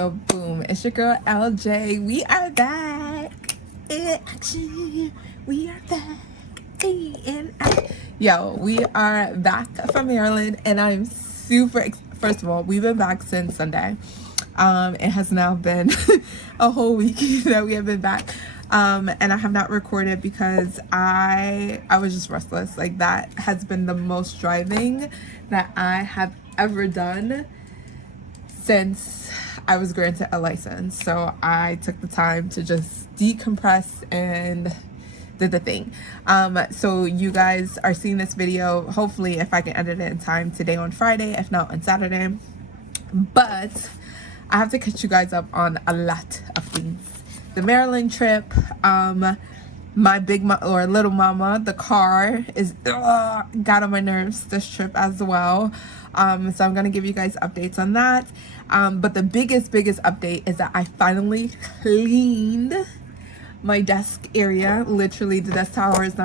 So boom, it's your girl LJ. We are back in action. We are back in action. Yo, we are back from Maryland, and I'm super first of all, we've been back since Sunday. It has now been a whole week that we have been back. And I have not recorded because I was just restless. Like, that has been the most driving that I have ever done since I was granted a license. So I took the time to just decompress and did the thing. So you guys are seeing this video, hopefully, if I can edit it in time, today on Friday, if not on Saturday. But I have to catch you guys up on a lot of things. The Maryland trip, my little mama, the car is got on my nerves this trip as well. So I'm gonna give you guys updates on that. But the biggest update is that I finally cleaned my desk area. Literally, the dice tower is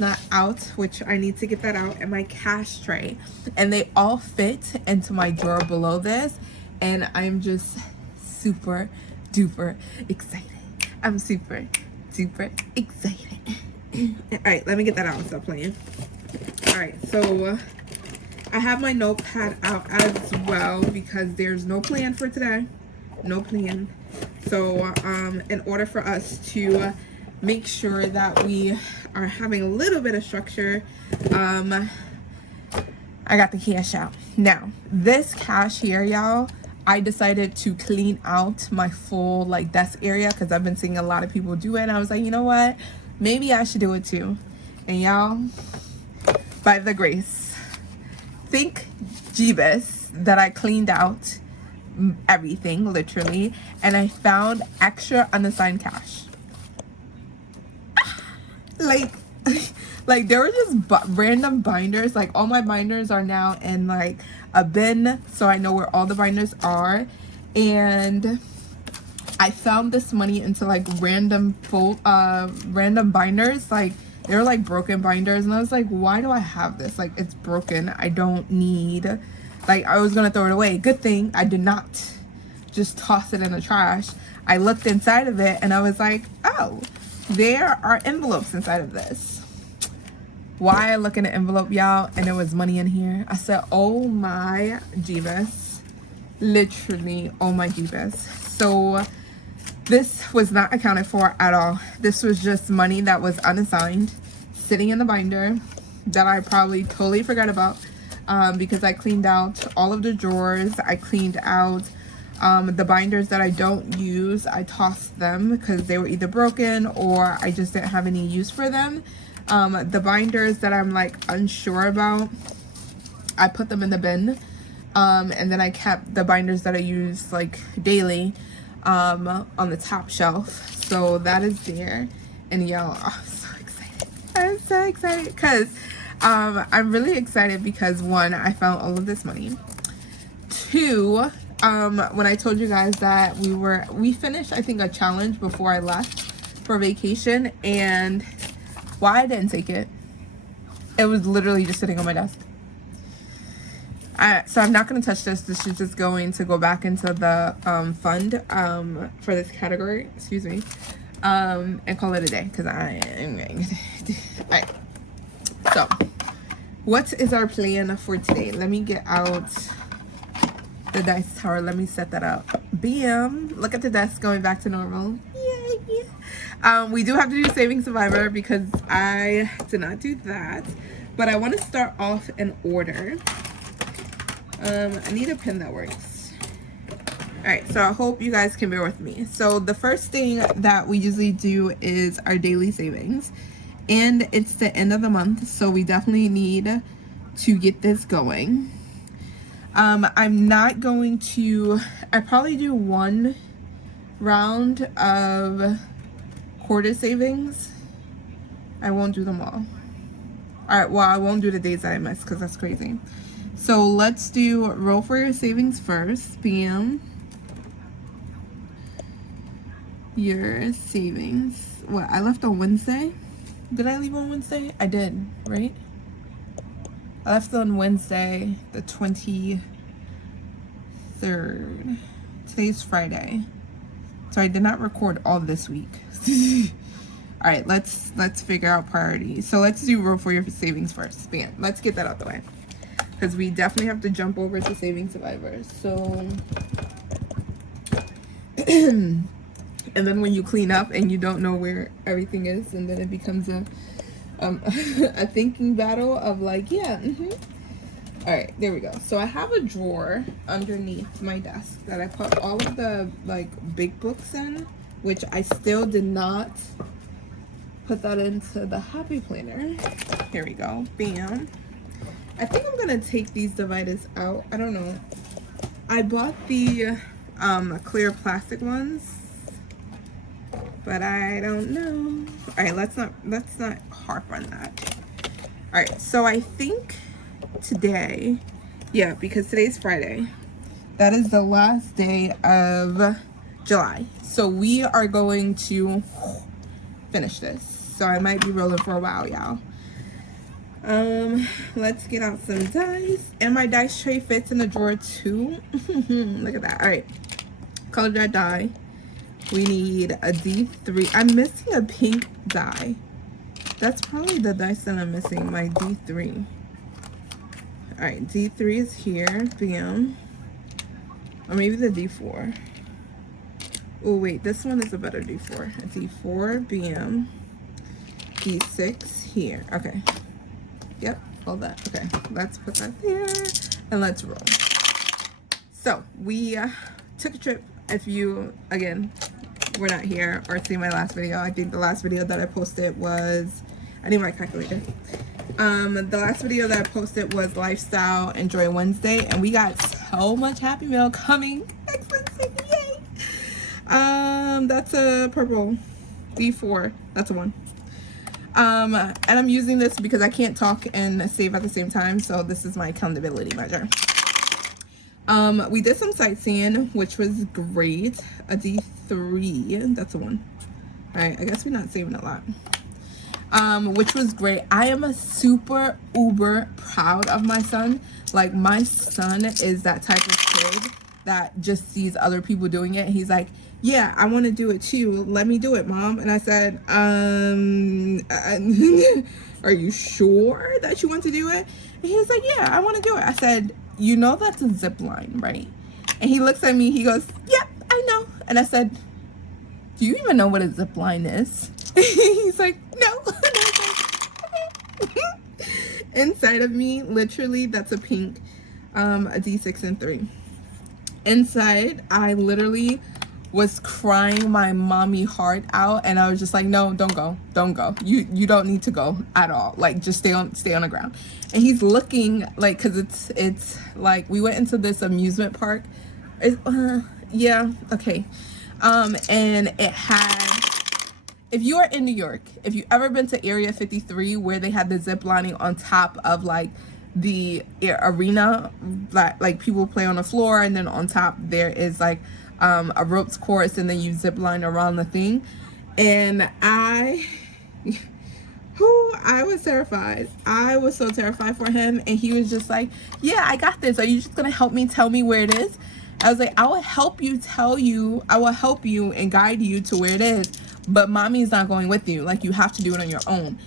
not out, which I need to get that out, and my cash tray, and they all fit into my drawer below this, and I'm just super duper excited. I'm super duper excited. All right, let me get that out and stop playing. All right, so I have my notepad out as well because there's no plan for today. No plan. So in order for us to make sure that we are having a little bit of structure, I got the cash out. Now, this cash here, y'all, I decided to clean out my full desk area because I've been seeing a lot of people do it, and I was like, you know what, maybe I should do it too. And y'all, by the grace, think Jeebus that I cleaned out everything literally, and I found extra unassigned cash. like there were just random binders. Like, all my binders are now in a bin, so I know where all the binders are, and I found this money into random binders. They were broken binders, and I was like, why do I have this? It's broken. I don't need, I was gonna throw it away. Good thing I did not just toss it in the trash. I looked inside of it and I was like, oh, there are envelopes inside of this. Why I look in the envelope, y'all, and there was money in here. I said, oh my Jeebus. Literally, oh my Jeebus. So this was not accounted for at all. This was just money that was unassigned, sitting in the binder that I probably totally forgot about, because I cleaned out all of the drawers. I cleaned out the binders that I don't use. I tossed them because they were either broken or I just didn't have any use for them. The binders that I'm unsure about, I put them in the bin, and then I kept the binders that I use daily on the top shelf. So that is there, and y'all, I'm so excited. I'm so excited because I'm really excited because, one, I found all of this money. Two, when I told you guys that we finished, I think, a challenge before I left for vacation, and why I didn't take it, it was literally just sitting on my desk. So I'm not going to touch this. This is just going to go back into the fund for this category, excuse me, and call it a day because I am going to. All right. So what is our plan for today? Let me get out the dice tower. Let me set that up. Bam. Look at the desk going back to normal. Yay. We do have to do Saving Survivor because I did not do that, but I want to start off in order. I need a pen that works. All right, so I hope you guys can bear with me. So the first thing that we usually do is our daily savings, and it's the end of the month, so we definitely need to get this going. I'm not going to, I probably do one round of quarter savings. I won't do them all. All right, well, I won't do the days that I missed because that's crazy. So let's do roll for your savings first. Bam. Your savings. What, I left on Wednesday? Did I leave on Wednesday? I did, right? I left on Wednesday, the 23rd. 3rd. Today's Friday. So I did not record all this week. All right, let's figure out priorities. So let's do roll for your savings first. Bam. Let's get that out the way, because we definitely have to jump over to Saving Survivors. So, and then when you clean up and you don't know where everything is, and then it becomes a a thinking battle of like, yeah. All right, there we go. So I have a drawer underneath my desk that I put all of the like big books in, which I still did not put that into the happy planner. Here we go. Bam. I think I'm gonna take these dividers out. I don't know. I bought the clear plastic ones, but I don't know. All right, let's not harp on that. All right, so I think today, yeah, because today's Friday, that is the last day of July. So we are going to finish this. So I might be rolling for a while, y'all. Let's get out some dice. And my dice tray fits in the drawer too. Look at that. All right, color that die. We need a D3. I'm missing a pink die. That's probably the dice that I'm missing, my D3. All right, D3 is here. Bam. Or maybe the D4. Oh wait, this one is a better D4. A D4, bam. D6 here. Okay. Yep, all that. Okay, let's put that there and let's roll. So we took a trip. If you, again, were not here or see my last video, I think the last video that I posted was, I need my calculator. The last video that I posted was Lifestyle Enjoy Wednesday, and we got so much Happy Meal coming next Wednesday. Yay! That's a purple D4. That's a 1. And I'm using this because I can't talk and save at the same time, so this is my accountability measure. We did some sightseeing, which was great. A D3. That's a 1. All right, I guess we're not saving a lot. Which was great. I am a super uber proud of my son. Like, my son is that type of kid that just sees other people doing it. He's like, yeah, I want to do it too. Let me do it, Mom. And I said, are you sure that you want to do it? And he was like, yeah, I want to do it. I said, you know that's a zip line, right? And he looks at me, he goes, yep, I know. And I said, do you even know what a zip line is? He's like, no. And I was like, okay. Inside of me, literally, that's a pink, a D6 and 3. Inside, I literally was crying my mommy heart out, and I was just like, no, don't go, you don't need to go at all, like, just stay on the ground. And he's looking like, because it's like, we went into this amusement park, yeah, okay, and it had, if you are in New York, if you've ever been to Area 53 where they had the zip lining on top of like the arena, like people play on the floor, and then on top there is like a ropes course, and then you zip line around the thing. And I was terrified. I was so terrified for him, and he was just like, yeah, I got this. Are you just gonna help me tell me where it is? I was like, I will help you and guide you to where it is, but mommy's not going with you. Like, you have to do it on your own.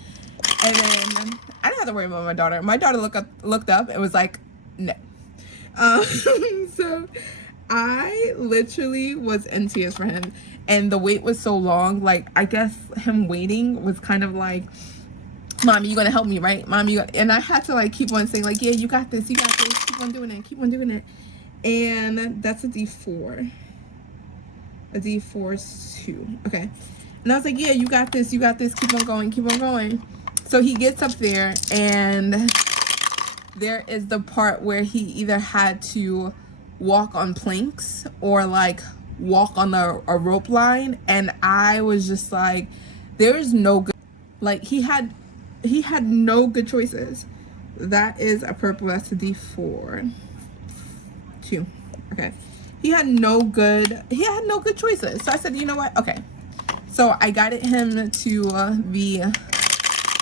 And then I didn't have to worry about my daughter. My daughter looked up and was like, no. So I literally was in tears for him, and the wait was so long. Like, I guess him waiting was kind of like, Mommy, you gonna help me, right? Mommy, and I had to like keep on saying like, yeah, you got this, keep on doing it. And that's a D4. A D4 is 2. Okay. And I was like, yeah, you got this, keep on going. So he gets up there, and there is the part where he either had to walk on planks or like walk on a rope line, and I was just like, there's no good, like, he had no good choices. That is a purple. That's a D4. 2. Okay. He had no good choices. So I said, you know what? Okay. So I guided him to the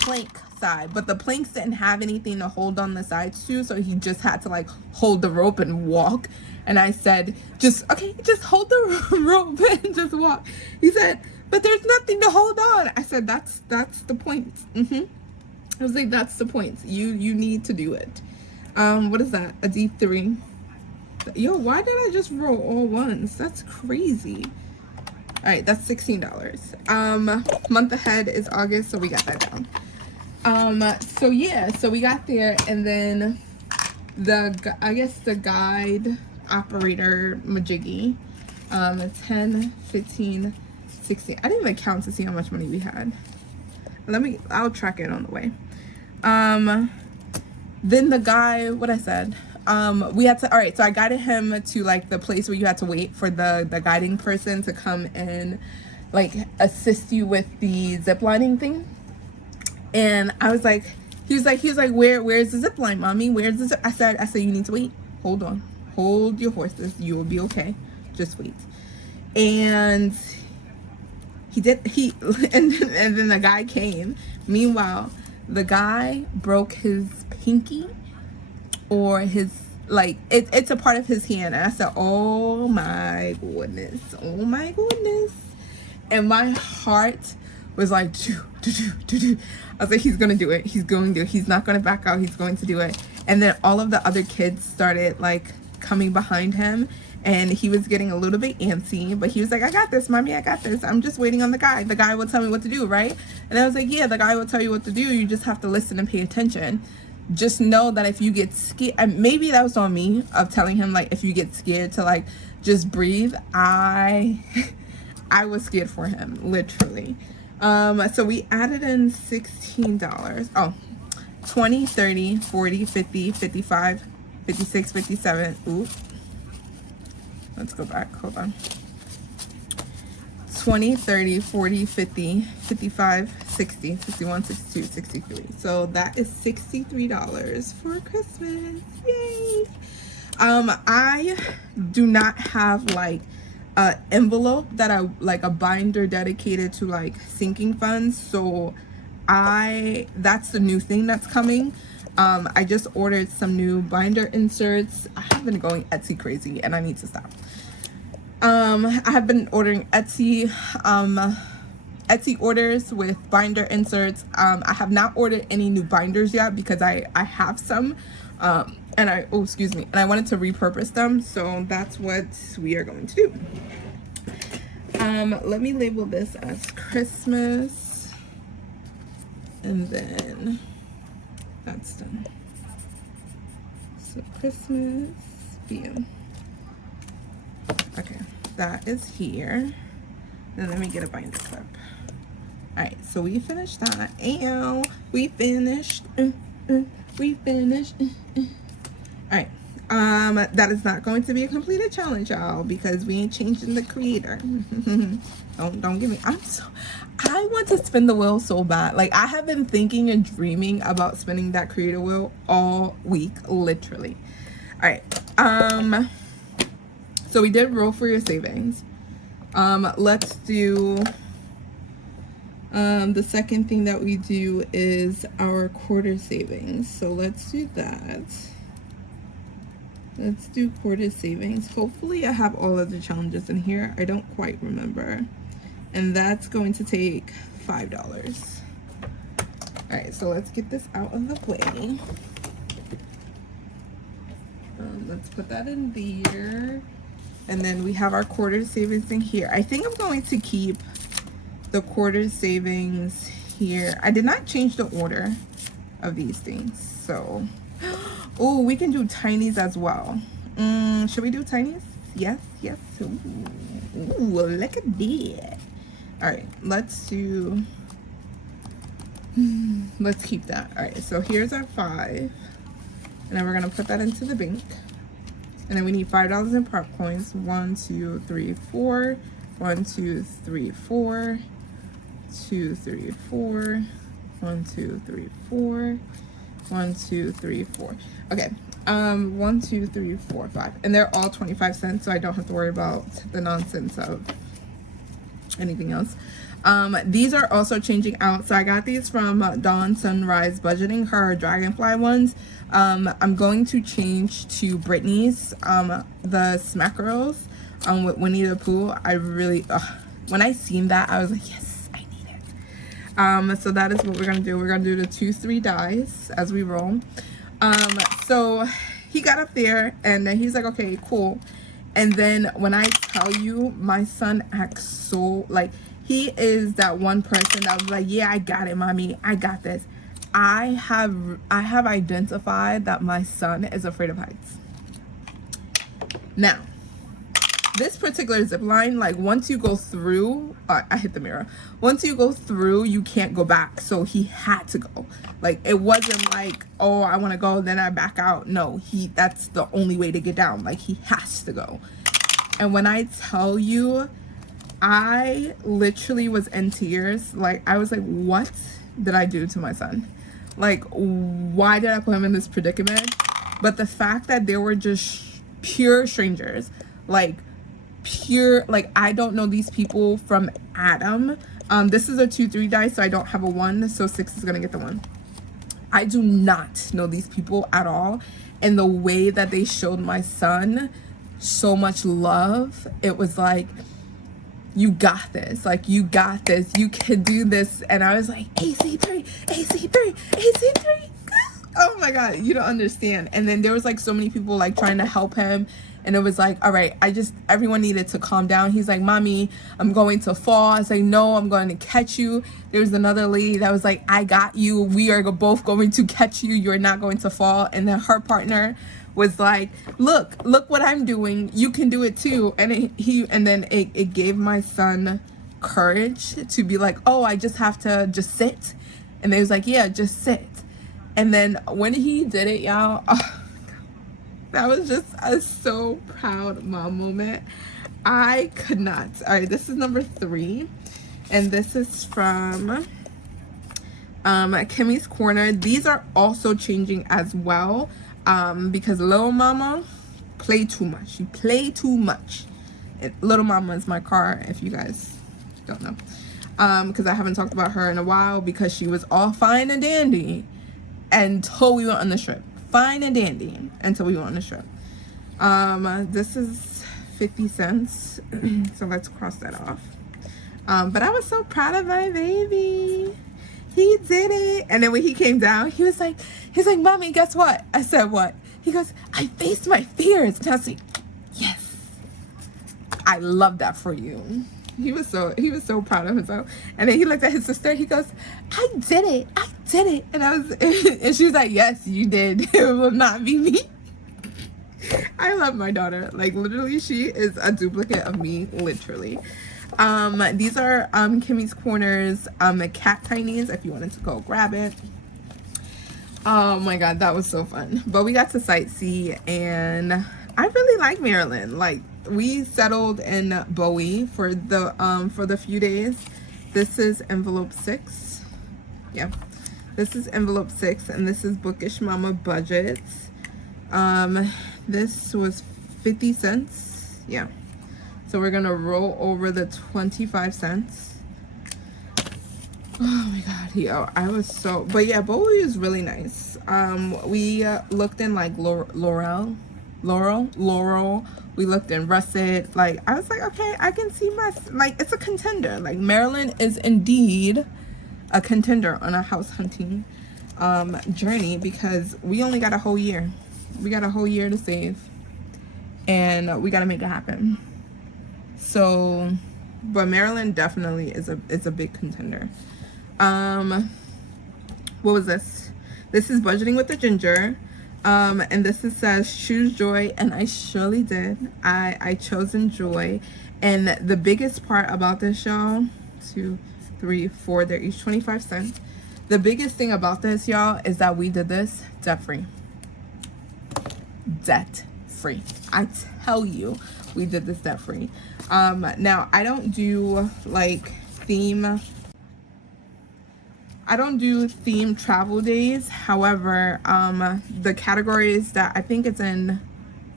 plank side, but the planks didn't have anything to hold on the sides to, so he just had to like hold the rope and walk. And I said, just hold the rope and just walk. He said, but there's nothing to hold on. I said, that's the point. I was like, that's the point. You need to do it. What is that? A D3. Yo, why did I just roll all ones? That's crazy. All right, that's $16. Month ahead is August, so we got that down. So yeah, so we got there, and then I guess the guide operator majiggy, 10, 15, 16. I didn't even count to see how much money we had. I'll track it on the way. Then the guy, what I said, we had to, all right, so I guided him to like the place where you had to wait for the guiding person to come and like assist you with the zip lining thing. And I was like, he was like, where's the zip line, mommy? Where's the zip? I said, you need to wait. Hold on. Hold your horses. You will be okay. Just wait. And he did, and then the guy came. Meanwhile, the guy broke his pinky, or his, like, it's a part of his hand. And I said, oh my goodness. Oh my goodness. And my heart was like, I was like, he's gonna do it. He's going to. He's not gonna back out. He's going to do it. And then all of the other kids started like coming behind him, and he was getting a little bit antsy, but he was like, I got this, mommy, I got this. I'm just waiting on the guy. The guy will tell me what to do, right? And I was like, yeah, the guy will tell you what to do. You just have to listen and pay attention. Just know that if you get scared, and maybe that was on me of telling him like, if you get scared to like just breathe. I was scared for him, literally. So we added in $16. Oh, 20, 30, 40, 50, 55, 56, 57. Ooh. Let's go back. Hold on. 20, 30, 40, 50, 55, 60, 61, 62, 63. So that is $63 for Christmas. Yay! I do not have like an envelope that I like, a binder dedicated to like sinking funds. So that's the new thing that's coming. I just ordered some new binder inserts. I have been going Etsy crazy and I need to stop. I have been ordering Etsy orders with binder inserts. I have not ordered any new binders yet because I have some, and I wanted to repurpose them. So that's what we are going to do. Let me label this as Christmas, and then that's done. So Christmas view. Okay, that is here. Then let me get a binder clip. All right, so we finished that, and we finished. We finished. All right. That is not going to be a completed challenge, y'all, because we ain't changing the creator. Don't give me. I want to spin the wheel so bad. Like, I have been thinking and dreaming about spinning that creator wheel all week, literally. All right. So we did roll for your savings. Let's do. The second thing that we do is our quarter savings. So let's do that. Let's do quarter savings. Hopefully I have all of the challenges in here. I don't quite remember. And that's going to take $5. All right, so let's get this out of the way. Let's put that in there. And then we have our quarter savings in here. I think I'm going to keep the quarter savings here. I did not change the order of these things, so oh, we can do tinies as well. Should we do tinies? Yes. Ooh, look at that. All right, let's keep that. All right, so here's our 5, and then we're gonna put that into the bank, and then we need $5 in prop coins. 1, 2, 3, 4. 1, 2, 3, 4. 2, 3, 4. 1, 2, 3, 4. 1, 2, 3, 4. Okay. 1, 2, 3, 4, 5. And they're all 25 cents, so I don't have to worry about the nonsense of anything else. These are also changing out. So I got these from Dawn Sunrise Budgeting, her dragonfly ones. I'm going to change to Brittany's, the Smack Girls, with Winnie the Pooh. I really, when I seen that, I was like, yes, I need it. So that is what we're gonna do. We're gonna do the 2-3 dies as we roll. So he got up there and then he's like, okay, cool. And then when I tell you, my son acts so like, he is that one person that was like, yeah, I got it, mommy, I got this. I have identified that my son is afraid of heights. Now, this particular zip line, like once you go through, I hit the mirror. Once you go through, you can't go back. So he had to go. Like, it wasn't like, oh, I want to go, then I back out. No, that's the only way to get down. Like, he has to go. And when I tell you, I literally was in tears. Like, I was like, what did I do to my son? Like, why did I put him in this predicament? But the fact that they were just pure strangers, like pure, like I don't know these people from Adam. This is a 2-3 dice, so I don't have a 1, so 6 is gonna get the 1. I do not know these people at all, and the way that they showed my son so much love, it was like, you got this, like you got this, you can do this. And I was like, AC3, AC3, AC3. Oh my god, you don't understand. And then there was like so many people like trying to help him, and it was like, all right, everyone needed to calm down. He's like, mommy, I'm going to fall. I was like, no, I'm going to catch you. There was another lady that was like, I got you, we are both going to catch you, you're not going to fall. And then her partner was like, look what I'm doing, you can do it too. And it gave my son courage to be like, oh, I just have to just sit. And they was like, yeah, just sit. And then when he did it, y'all, oh, that was just a so proud mom moment. I could not. All right, this is number 3, and this is from Kimmy's Corner. These are also changing as well, because Little Mama played too much. She played too much. Little Mama is my car, if you guys don't know, because I haven't talked about her in a while, because she was all fine and dandy until we went on the trip. Fine and dandy until we went on the trip. This is 50 cents. So let's cross that off. But I was so proud of my baby. He did it. And then when he came down, he's like, mommy, guess what? I said, what? He goes, I faced my fears. And I was like, yes, I love that for you. He was so proud of himself. And then he looked at his sister. He goes, I did it. And and she was like, yes, you did. It will not be me. I love my daughter. Like, literally, she is a duplicate of me, literally. These are Kimmy's Corners cat tinies, if you wanted to go grab it. Oh my god, that was so fun. But we got to sightsee, and I really like Maryland. Like, we settled in Bowie for the few days. This is envelope 6. Yeah, this is envelope 6, and this is Bookish Mama Budgets. This was 50 cents. Yeah, so we're gonna roll over the 25 cents. Oh my god, yo, I was so, but yeah, Bowie is really nice. We looked in like Laurel. We looked in Russet. Like, I was like, okay, I can see like, it's a contender. Like, Maryland is indeed a contender on a house hunting journey, because we only got a whole year. We got a whole year to save, and we got to make it happen. So, but Maryland definitely is a big contender. What was this? This is Budgeting with the Ginger. And this says choose joy, and I surely did. I chosen joy. And the biggest part about this, y'all, 2, 3, 4, they're each 25 cents. The biggest thing about this, y'all, is that we did this debt free. Debt free. I tell you, we did this debt free. Now I don't do like theme travel days. However, the categories that I think it's in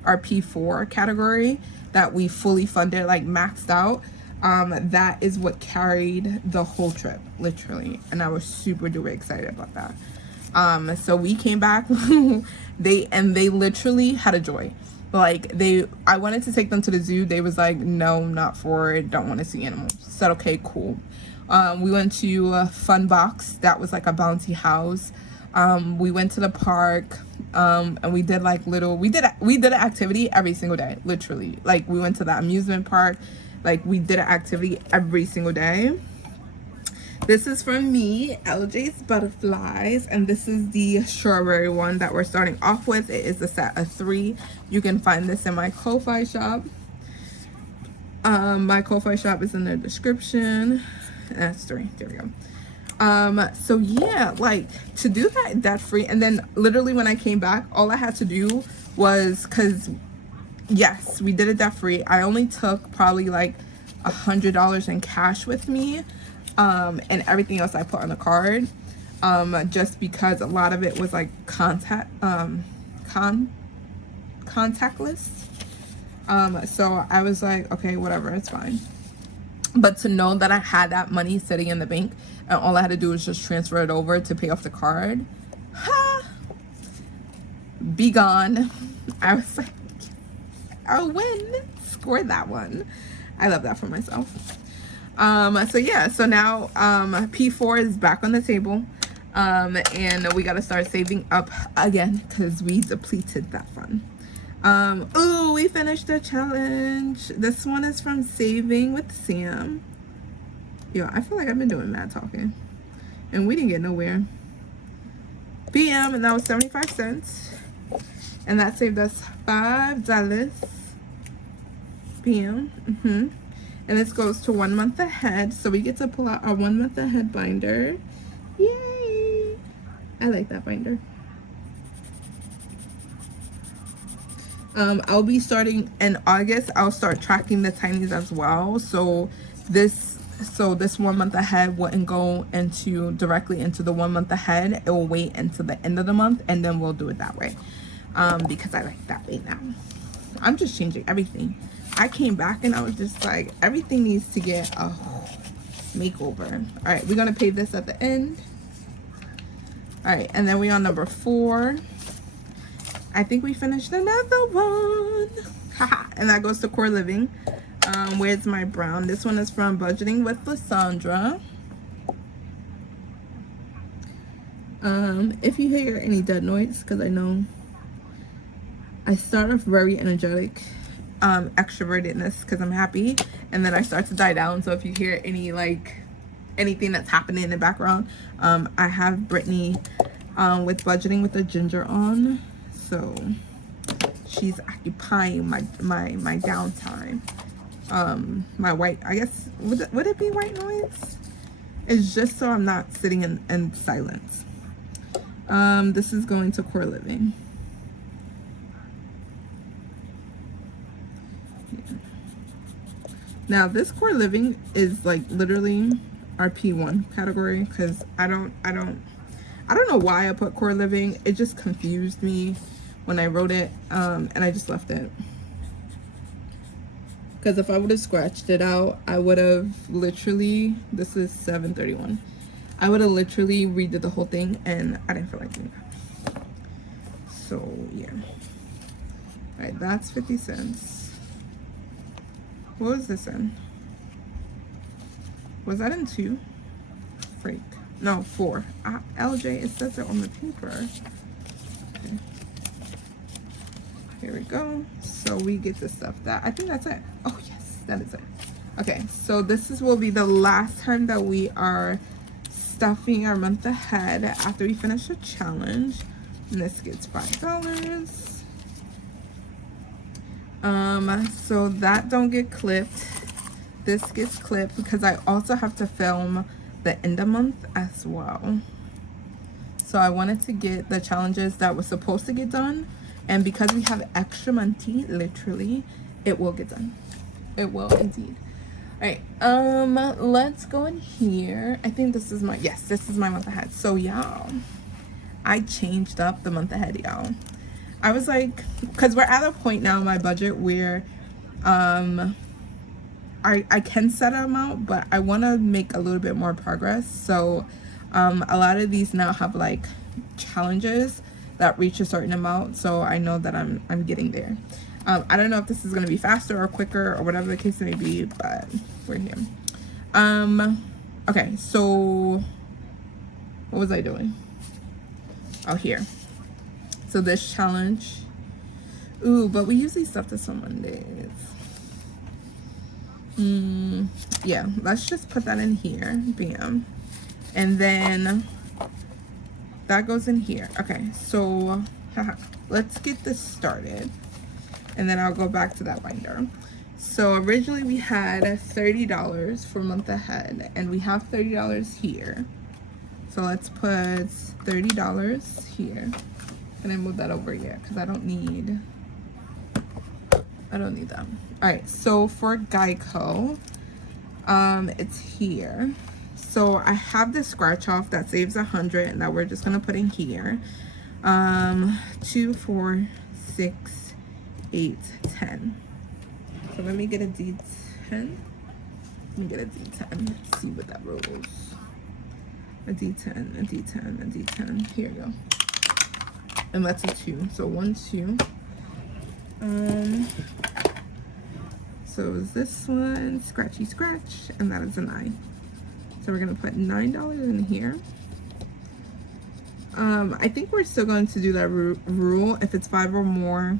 our P4 category that we fully funded, like maxed out, That is what carried the whole trip, literally, and I was super duper excited about that. So we came back. they literally had a joy. Like, I wanted to take them to the zoo. They was like, no, not for it, don't want to see animals. Said okay, cool. We went to Fun Box. That was like a bouncy house. We went to the park, and we did like we did an activity every single day, literally. Like, we went to the amusement park. Like, we did an activity every single day. This is from me, LJ's Butterflies, and this is the strawberry one that we're starting off with. It is a set of 3. You can find this in my Ko-Fi shop. My Ko-Fi shop is in the description. That's 3. There we go. So yeah, like, to do that debt free, and then literally when I came back, all I had to do was, because yes, we did it debt free. I only took probably like $100 in cash with me, and everything else I put on the card, just because a lot of it was like contactless. So I was like, okay, whatever, it's fine. But to know that I had that money sitting in the bank and all I had to do was just transfer it over to pay off the card, be gone. I was like, I'll win, score that one. I love that for myself. So yeah, so now P4 is back on the table, and we got to start saving up again because we depleted that fund. Oh, we finished the challenge. This one is from Saving with Sam. Yo, I feel like I've been doing mad talking and we didn't get nowhere. PM, and that was 75 cents, and that saved us $5. PM. And this goes to 1 month ahead, so we get to pull out our 1 month ahead binder. Yay! I like that binder. I'll be starting in August. I'll start tracking the tinies as well. So this 1 month ahead wouldn't go directly into the 1 month ahead. It will wait until the end of the month, and then we'll do it that way. Because I like that way now. I'm just changing everything. I came back and I was just like, everything needs to get a makeover. All right, we're gonna pay this at the end. All right, and then we're on number 4. I think we finished another one. Haha, and that goes to Core Living. Where's my brown? This one is from Budgeting with Lysandra. If you hear any dead noise, because I know I start off very energetic, extrovertedness, because I'm happy, and then I start to die down. So if you hear any anything that's happening in the background, I have Brittany with Budgeting with the Ginger on, so she's occupying my downtime. My white, I guess, would it be white noise? It's just so I'm not sitting in silence. This is going to Core Living. Now this Core Living is like literally our P1 category, because I don't know why I put Core Living. It just confused me when I wrote it, and I just left it. Because if I would have scratched it out, I would have literally, this is 731. I would have literally redid the whole thing, and I didn't feel like doing that. So yeah. All right, that's 50 cents. What was this in? Was that in 2? Freak. No, 4. LJ, it says it on the paper. Okay. Here we go. So we get the stuff that, I think that's it. Oh yes, that is it. Okay, so this will be the last time that we are stuffing our month ahead after we finish the challenge. And this gets $5. So that don't get clipped. This gets clipped because I also have to film the end of month as well. So I wanted to get the challenges that was supposed to get done, and because we have extra money, literally, it will get done. It will indeed. All right, let's go in here. I think this is my, yes, this is my month ahead. So y'all, I changed up the month ahead, y'all. I was like, because we're at a point now in my budget where I can set an amount, but I want to make a little bit more progress. So a lot of these now have like challenges that reach a certain amount, so I know that I'm getting there. I don't know if this is going to be faster or quicker or whatever the case may be, but we're here. Okay, so what was I doing? Oh, here. So this challenge. Ooh, but we usually stuff this on Mondays. Yeah, let's just put that in here. Bam. And then that goes in here. Okay, so let's get this started. And then I'll go back to that binder. So originally we had $30 for month ahead, and we have $30 here. So let's put $30 here. And I move that over here because I don't need that. All right, so for Geico, it's here. So I have the scratch off that saves 100, and that we're just gonna put in here. 2, 4, 6, 8, 10. So let me get a D10. Let me get a D10. Let's see what that rolls. A D10, a D10, a D10. Here you go. And that's a 2. So 1, 2. So is this one scratchy scratch, and that is a 9. So we're gonna put $9 in here. I think we're still going to do that rule. If it's 5 or more,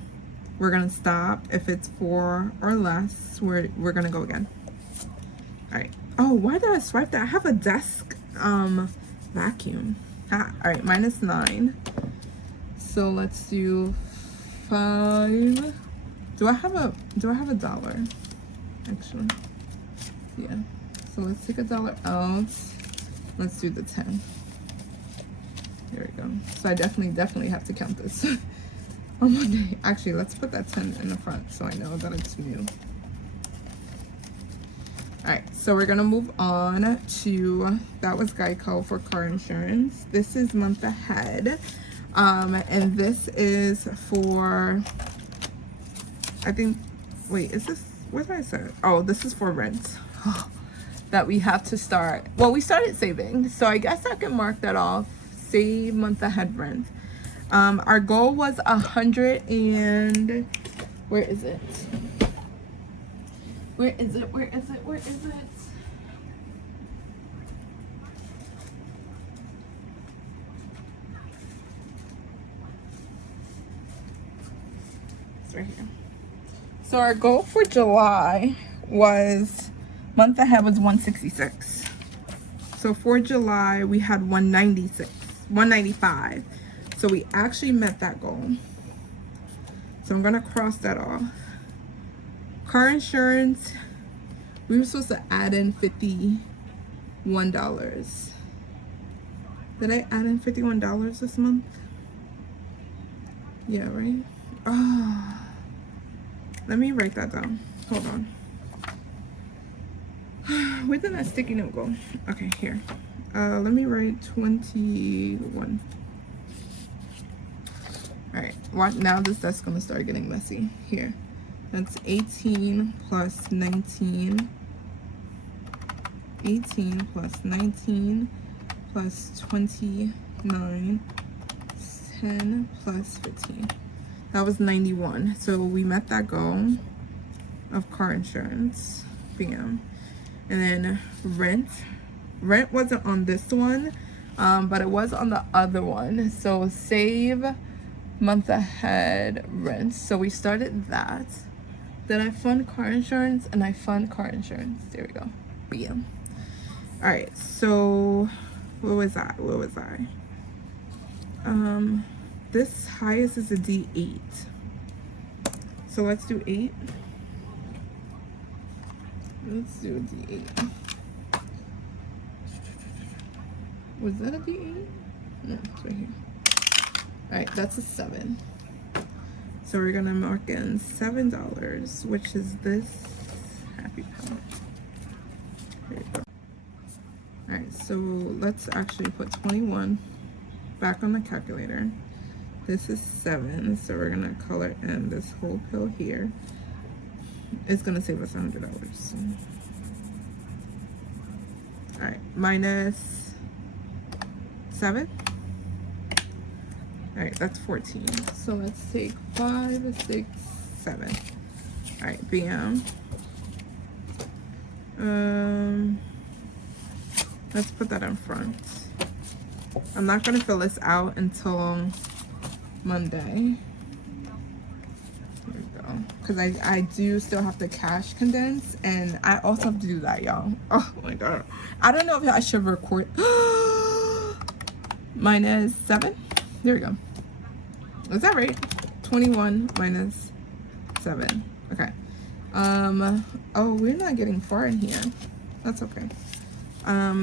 we're gonna stop. If it's 4 or less, we're gonna go again. All right. Oh, why did I swipe that? I have a desk vacuum. All right, -9. So let's do 5. Do I have a dollar? Actually, yeah. So let's take $1 out. Let's do the 10. There we go. So I definitely have to count this on Monday. Actually, let's put that 10 in the front so I know that it's new. All right, so we're gonna move on to, that was Geico for car insurance. This is month ahead. And this is for, I think, wait, is this, what did I say? Oh, this is for rent. That we have to start. Well, we started saving, so I guess I can mark that off. Save month ahead rent. Our goal was 100 and, where is it? Where is it? Where is it? Where is it? It's right here. So our goal for July was, month ahead was 166. So for July, we had 195. So we actually met that goal. So I'm gonna cross that off. Car insurance, we were supposed to add in $51. Did I add in $51 this month? Yeah, right? Oh, let me write that down. Hold on. Where did that sticky note go? Okay, here. Let me write 21. All right, watch, now this desk is gonna start getting messy. Here, that's 18 plus 19. 18 plus 19 plus 29. 10 plus 15. That was 91. So we met that goal of car insurance. Bam. And then rent wasn't on this one, but it was on the other one. So save month ahead rent. So we started that. Then I fund car insurance, and I fund car insurance. There we go. Bam. All right, so where was I? This highest is a D8. So let's do 8. Let's do a D8. Was that a D8? No, it's right here. All right, that's a 7. So we're gonna mark in $7, which is this happy palette. There you go. All right, so let's actually put 21 back on the calculator. This is 7, so we're gonna color in this whole pill here. it's gonna save us $100. All right, minus 7. All right, that's 14. So let's take 5, 6, 7. All right, bam. Let's put that in front. I'm not gonna fill this out until Monday. There we go. Because I do still have to cash condense, and I also have to do that, y'all. Oh my god. I don't know if I should record. Minus 7. There we go. Is that right? 21 minus 7. Okay. Oh, we're not getting far in here. That's okay.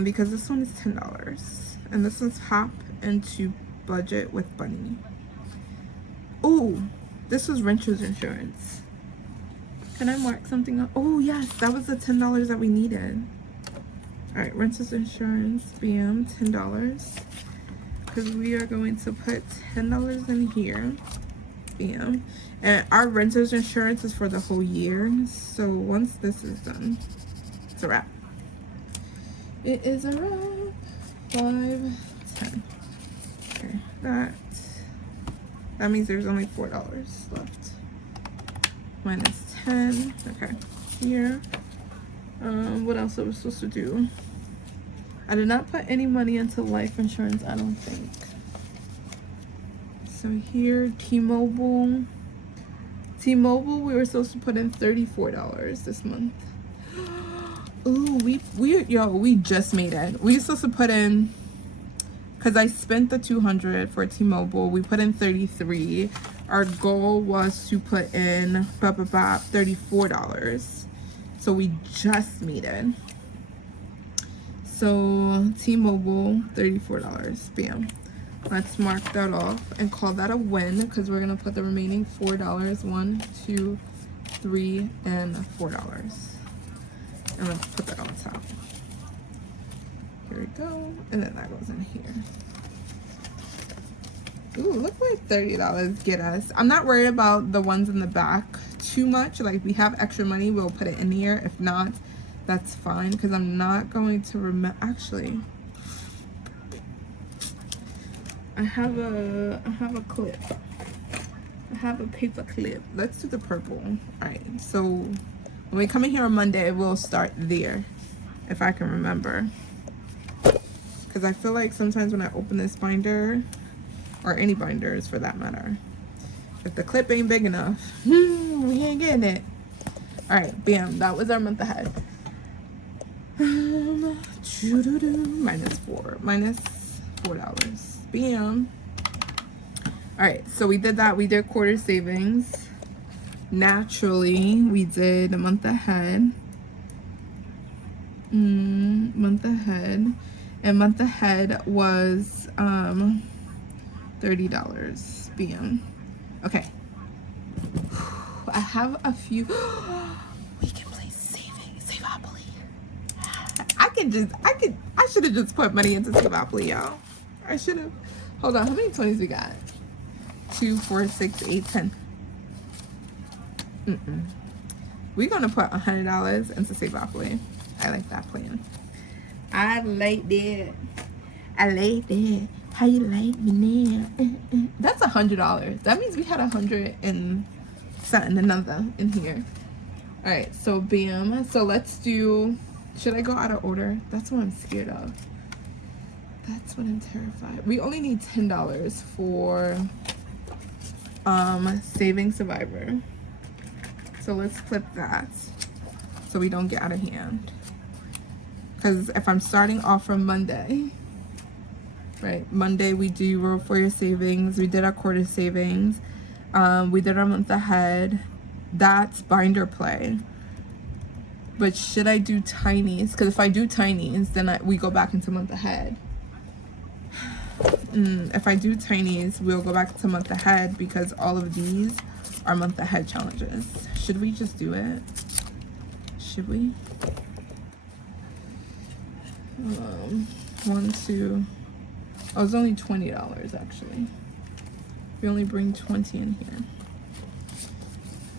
Because this one is $10. And this one's hop into budget with Bunny. Oh, this was renter's insurance. Can I mark something up? Oh yes, that was the $10 that we needed. All right, renter's insurance, bam, $10. Because we are going to put $10 in here, bam. And our renter's insurance is for the whole year. So once this is done, it's a wrap. It is a wrap. 5, 10. Okay, that means there's only $4 left. Minus 10. Okay, here. What else are we supposed to do? I did not put any money into life insurance, I don't think. So here, T-Mobile. T-Mobile, we were supposed to put in $34 this month. Ooh, we just made it. We were supposed to put in, because I spent the $200 for T-Mobile. We put in $33. Our goal was to put in $34. So we just made it. So T-Mobile, $34. Bam. Let's mark that off and call that a win, because we're gonna put the remaining $4. 1, 2, 3, and $4. And let's put that on top. Here we go. And then that goes in here. Ooh, look what $30 get us. I'm not worried about the ones in the back too much. Like, if we have extra money, we'll put it in here. If not, that's fine, because I'm not going to remember. Actually, I have a clip. I have a paper clip. Let's do the purple. All right, so when we come in here on Monday, we'll start there, if I can remember. Because I feel like sometimes when I open this binder, or any binders for that matter, if the clip ain't big enough, we ain't getting it. All right, bam, that was our month ahead. Minus $4. Minus $4. Bam. All right, so we did that. We did quarter savings. Naturally, we did a month ahead. Month ahead. And month ahead was $30. Bam. Okay. I have a few. We can play Save-Opoly. I should have just put money into Save-Opoly, y'all. I should have. Hold on, how many 20s we got? 2, 4, 6, 8, 10. We're gonna put $100 into Save-Opoly. I like that plan. I like that. I like that. How you like me now? That's $100. That means we had 100 and something another in here. All right, so bam. So let's do. Should I go out of order? That's what I'm scared of. That's what I'm terrified. We only need $10 for Saving Survivor. So let's clip that so we don't get out of hand. Because if I'm starting off from Monday, right? Monday we do roll for your savings. We did our quarter savings. We did our month ahead. That's binder play. But should I do tinies? Because if I do tinies, then we go back into month ahead. If I do tinies, we'll go back to month ahead, because all of these are month ahead challenges. Should we just do it? Should we? 1, 2. Oh, it's only $20 actually. We only bring 20 in here.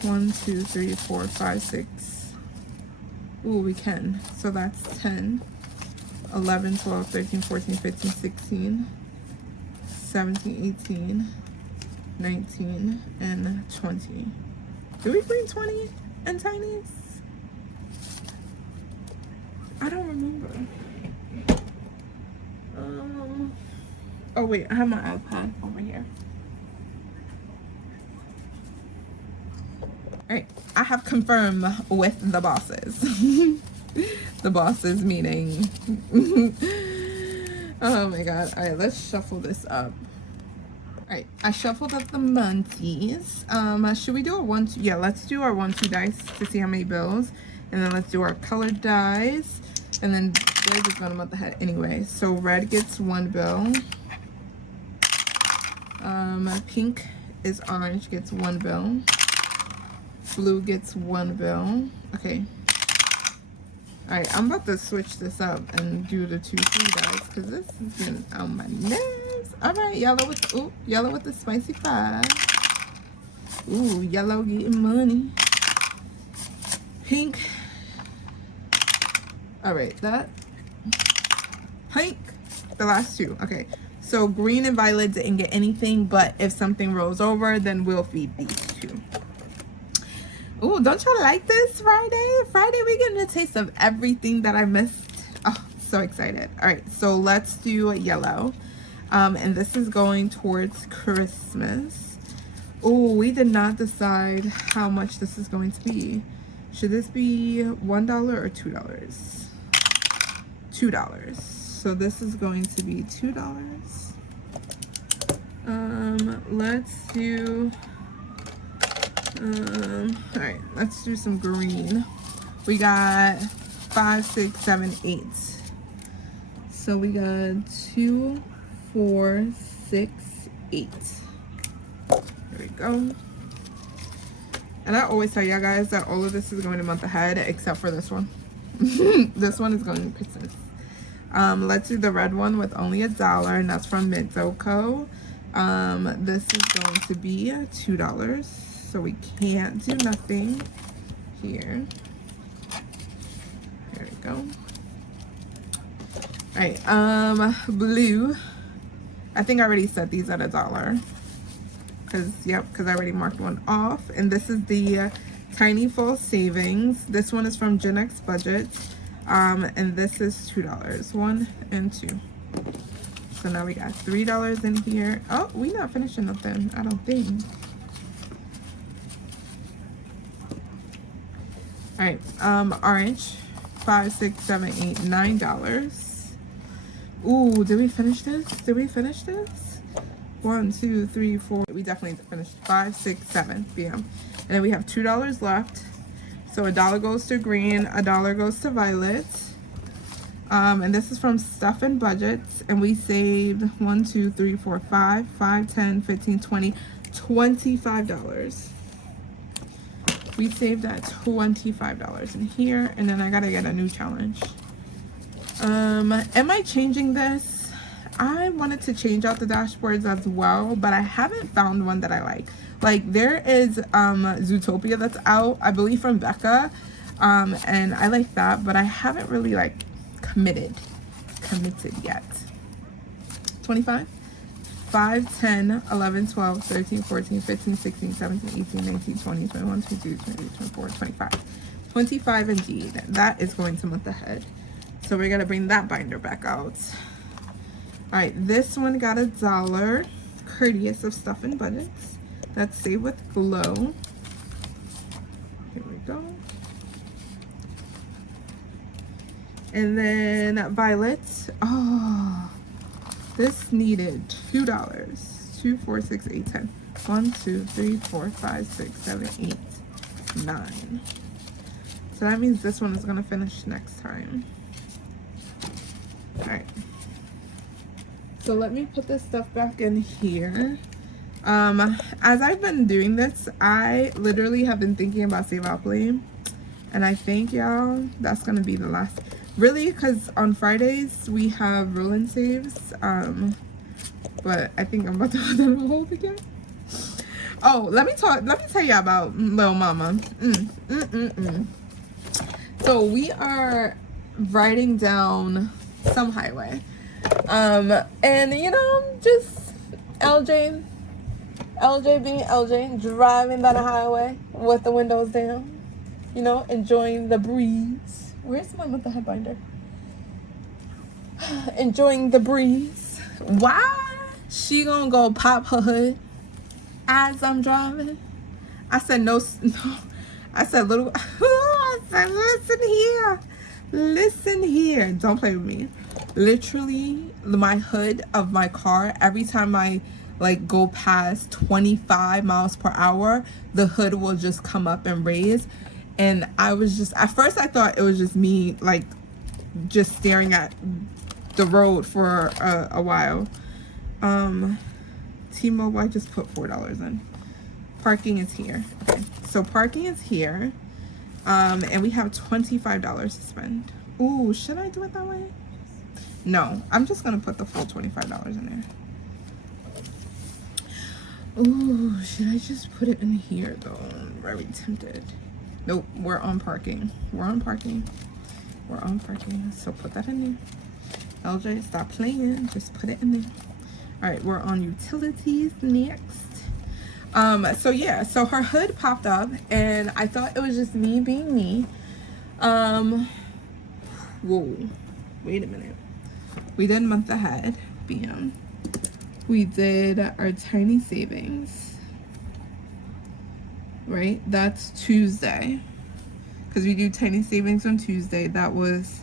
1, 2, 3, 4, 5, 6. Ooh, we can. So that's 10, 11, 12, 13, 14, 15, 16, 17, 18, 19, and 20. Did we bring 20 and tinies? I don't remember. Oh wait, I have my iPad over here. Alright, I have confirmed with the bosses. The bosses meaning. Oh my god. Alright, let's shuffle this up. Alright, I shuffled up the Munties. Should we do a 1, 2? Yeah, let's do our 1, 2 dice to see how many bills. And then let's do our colored dice. And then they're just going to month ahead anyway. So red gets 1 bill. Pink is orange, gets 1 bill. Blue gets 1 bill. Okay. Alright, I'm about to switch this up and do the 2, 3 dice because this has been on my nerves. Alright, yellow with the spicy 5. Ooh, yellow getting money. Pink. Alright, that. Pink. The last 2. Okay. So green and violet didn't get anything, but if something rolls over, then we'll feed these 2. Ooh, don't y'all like this Friday? Friday, we're getting a taste of everything that I missed. Oh, so excited. All right, so let's do yellow. And this is going towards Christmas. Oh, we did not decide how much this is going to be. Should this be $1 or $2? $2. So this is going to be $2. Let's do... all right, let's do some green. We got 5, 6, 7, 8. So we got 2, 4, 6, 8. There we go. And I always tell y'all guys that all of this is going a month ahead except for this one. This one is going to Christmas. Let's do the red one with only $1, and that's from Midzoco. This is going to be $2. So we can't do nothing here. There we go. All right, blue. I think I already set these at $1. Because I already marked one off. And this is the Tiny Fall Savings. This one is from Gen X Budget. And this is $2. 1 and 2. So now we got $3 in here. Oh, we not finishing nothing, I don't think. All right, orange, 5, 6, 7, 8, $9. Ooh, did we finish this? Did we finish this? 1, 2, 3, 4. We definitely finished 5, 6, 7 p.m. And then we have $2 left. So $1 goes to green, $1 goes to violet. And this is from Stuff and Budgets, and we saved 1, 2, 3, 4, 5, 5, 10, 15, 20, $25. We saved that $25 in here, and then I gotta get a new challenge. Am I changing this? I wanted to change out the dashboards as well, but I haven't found one that I like. Like, there is Zootopia that's out, I believe from Becca, and I like that, but I haven't really like committed yet. 25, 5, 10, 11, 12, 13, 14, 15, 16, 17, 18, 19, 20, 21, 22, 23, 24, 25. 25 indeed. That is going to month ahead. So we're gonna bring that binder back out. All right, this one got $1. Courteous of Stuff and Budgets. That's Save with Glow. Here we go. And then Violet. Oh, this needed $2. 2, 4, 6, 8, 10. 1, 2, 3, 4, 5, 6, 7, 8, 9. So that means this one is gonna finish next time. All right. So let me put this stuff back in here. As I've been doing this, I literally have been thinking about Save-Out-Play, and I think, y'all, that's gonna be the last. Really, because on Fridays we have roll and saves, but I think I'm about to put them on hold again. Oh, let me tell you about little mama. So we are riding down some highway. And you know, just LJ being LJ, driving down the highway with the windows down, you know, enjoying the breeze. Where's my with the head binder? Enjoying the breeze. Why she gonna go pop her hood as I'm driving? I said no. I said little. I said listen here. Don't play with me. Literally, my hood of my car, every time I like go past 25 miles per hour, the hood will just come up and raise. And I was just, at first I thought it was just me like just staring at the road for a while. T-Mobile, I just put $4 in. Parking is here. Okay, so parking is here. And we have $25 to spend. Ooh, should I do it that way? No, I'm just gonna put the full $25 in there. Ooh, should I just put it in here though? I'm very tempted. Nope, we're on parking. We're on parking. So put that in there. LJ, stop playing. Just put it in there. All right, we're on utilities next. So yeah, so her hood popped up and I thought it was just me being me. Whoa, wait a minute. We did month ahead, bam. We did our tiny savings, right? That's Tuesday, because we do tiny savings on Tuesday. That was,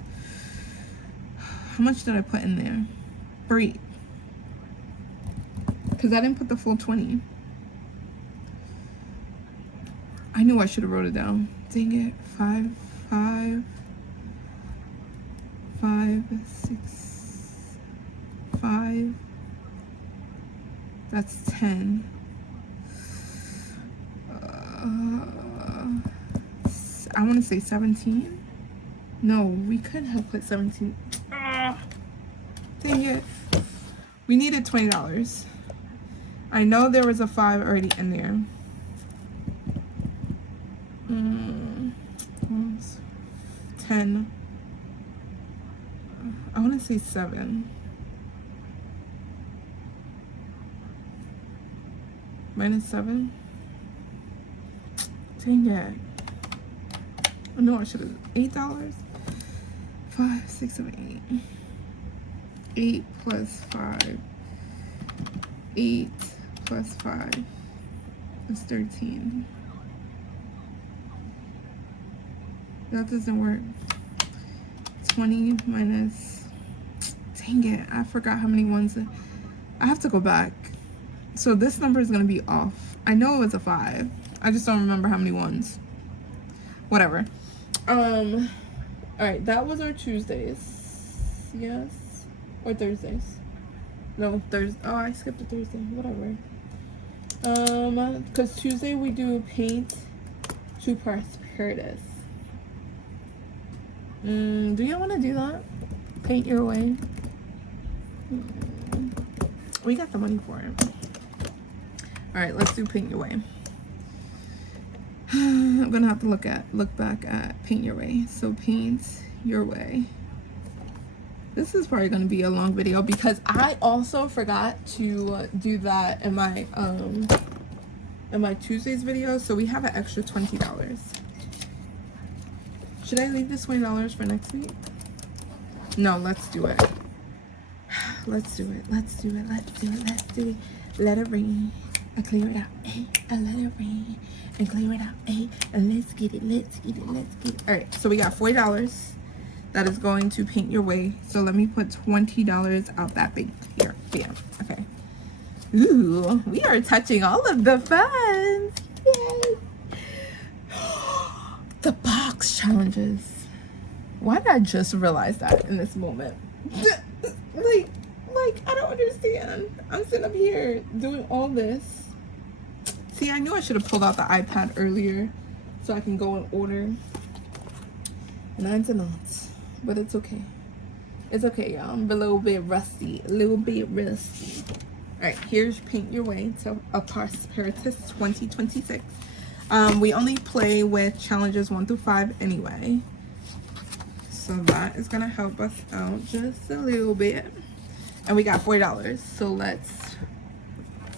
how much did I put in there? 3, because I didn't put the full 20. I knew I should have wrote it down. Dang it. 5, 6, 5. That's 10. I want to say 17. No, we could have put 17. Dang it. We needed $20. I know there was a 5 already in there. 10. I want to say 7. Minus 7. Dang it. I know I should have. $8. 5, 6, 7, 8. 8 plus 5. 8 plus 5 is 13. That doesn't work. 20 minus, dang it, I forgot how many ones. I have to go back. So this number is gonna be off. I know it was a 5. I just don't remember how many ones. Whatever. All right, that was our Tuesdays. Yes, or Thursdays. No, Thursday. Oh, I skipped a Thursday. Whatever. Because Tuesday we do paint to prosperous. Do y'all want to do that? Paint your way. We got the money for it. All right, let's do paint your way. I'm gonna have to look back at paint your way. So paint your way. This is probably gonna be a long video because I also forgot to do that in my Tuesdays video. So we have an extra $20. Should I leave this $20 for next week? No, let's do it. Let's do it. Let it rain and clear it out. And let it rain and clear it out. And let's get it. All right, so we got $40 that is going to paint your way. So let me put $20 out that big here. Bam. Okay. Ooh, we are touching all of the funds. Yay. The box challenges. Why did I just realize that in this moment? like I don't understand. I'm sitting up here doing all this. See, I knew I should have pulled out the iPad earlier so I can go in order. Nines and noughts, but it's okay. It's okay, y'all. I'm a little bit rusty. right, here's Paint Your Way to a Prosperous 2026. We only play with challenges 1 through 5 anyway, so that is gonna help us out just a little bit. And we got $40, so let's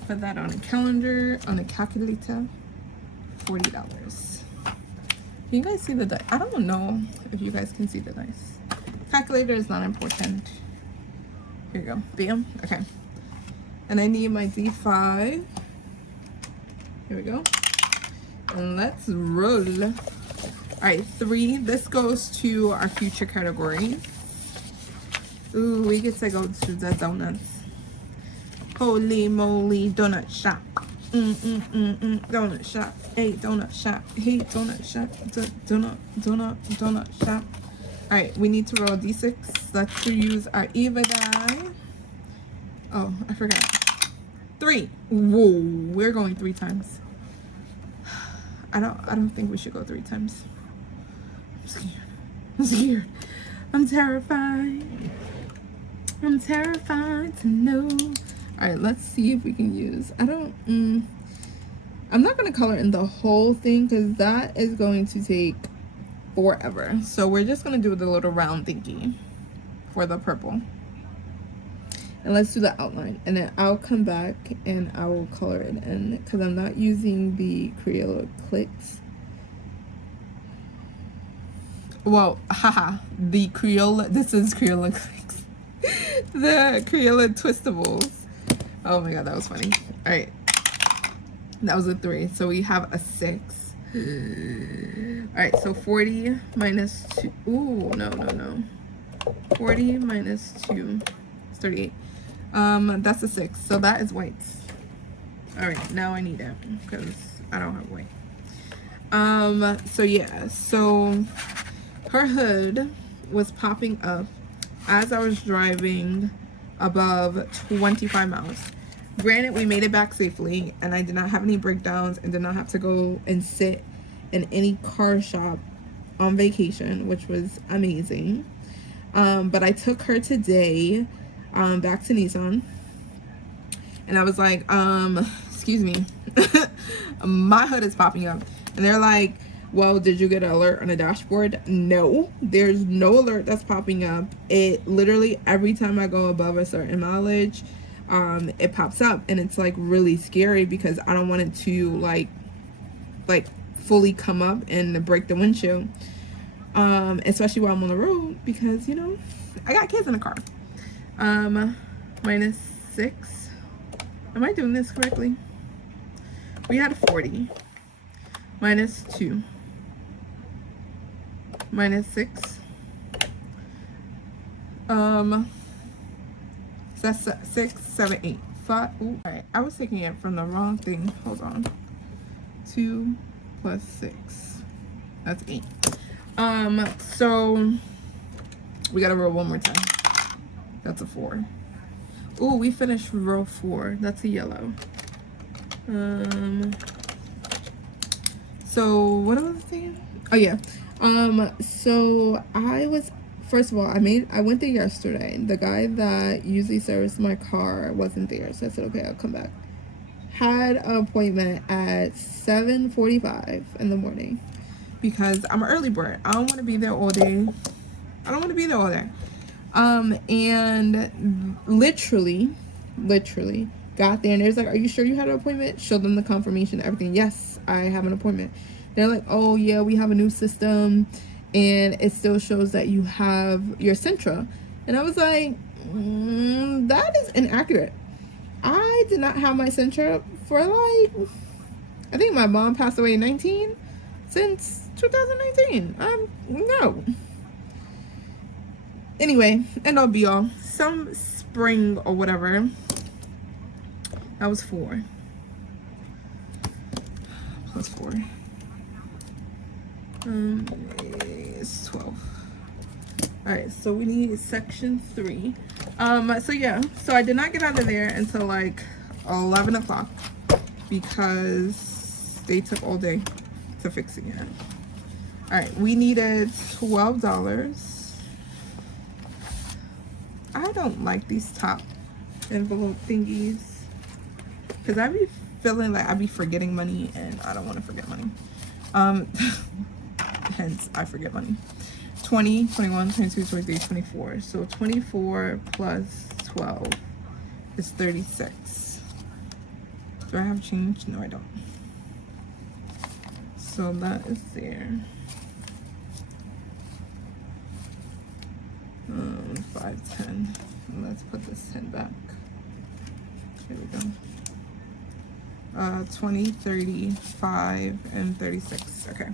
put that on a calendar, on a calculator. $40. Can you guys see the dice? I don't know if you guys can see the dice. Calculator is not important. Here you go. Bam. Okay. And I need my D5. Here we go. And let's roll. All right, 3. This goes to our future categories. Ooh, we get to go to the donuts. Holy moly, donut shop. Donut shop. Hey, donut shop. Hey, donut shop. Donut shop. All right, we need to roll a D6. Let's use our Eva die. Oh, I forgot. 3. Whoa, we're going 3 times. I don't think we should go 3 times. I'm scared. I'm scared. I'm terrified. I'm terrified to know. All right, let's see if we can use. I'm not gonna color in the whole thing because that is going to take forever. So we're just gonna do the little round thingy for the purple. And let's do the outline, and then I'll come back and I will color it in because I'm not using the Crayola clicks. Well, haha, the Crayola, this is Crayola clicks. The Crayola twistables. Oh my god, that was funny. All right, that was a 3, so we have a 6. All right, so 40 minus 2. Ooh, no. 40 minus 2 is 38. That's a 6, so that is whites. All right, now I need it because I don't have white. So yeah, so her hood was popping up as I was driving above 25 miles. Granted, we made it back safely and I did not have any breakdowns and did not have to go and sit in any car shop on vacation, which was amazing. But I took her today back to Nissan and I was like, excuse me, my hood is popping up. And they're like, well, did you get an alert on the dashboard? No, there's no alert that's popping up. It literally, every time I go above a certain mileage, it pops up, and it's like really scary because I don't want it to like fully come up and break the windshield, especially while I'm on the road because, you know, I got kids in the car. Minus 6. Am I doing this correctly? We had a 40. Minus 2. Minus 6. So that's 6, 7, 8, 5. Ooh, all right, I was taking it from the wrong thing. Hold on. 2 plus 6. That's 8. So we gotta roll one more time. That's a 4. Ooh, we finished row 4. That's a yellow. So what was I saying? Oh yeah. So I was, first of all, I went there yesterday. The guy that usually serviced my car wasn't there, so I said, okay, I'll come back. Had an appointment at 7:45 in the morning because I'm an early bird. I don't want to be there all day. And literally got there and there's like, are you sure you had an appointment? Showed them the confirmation, everything. Yes, I have an appointment. They're like, oh yeah, we have a new system and it still shows that you have your Sentra. And I was like, that is inaccurate. I did not have my Sentra for like, I think my mom passed away in 19 since 2019. No. Anyway, and I'll be all some spring or whatever. That was 4 plus 4. It's 12. All right, so we need section 3. So yeah, so I did not get out of there until like 11 o'clock because they took all day to fix it. All right, we needed $12. I don't like these top envelope thingies. because I be feeling like I be forgetting money, and I don't want to forget money. Hence I forget money. 20, 21, 22, 23, 24. So 24 plus 12 is 36. Do I have change? No, I don't. So that is there. 5, 10. Let's put this 10 back. There we go. 20, 35, and 36. Okay.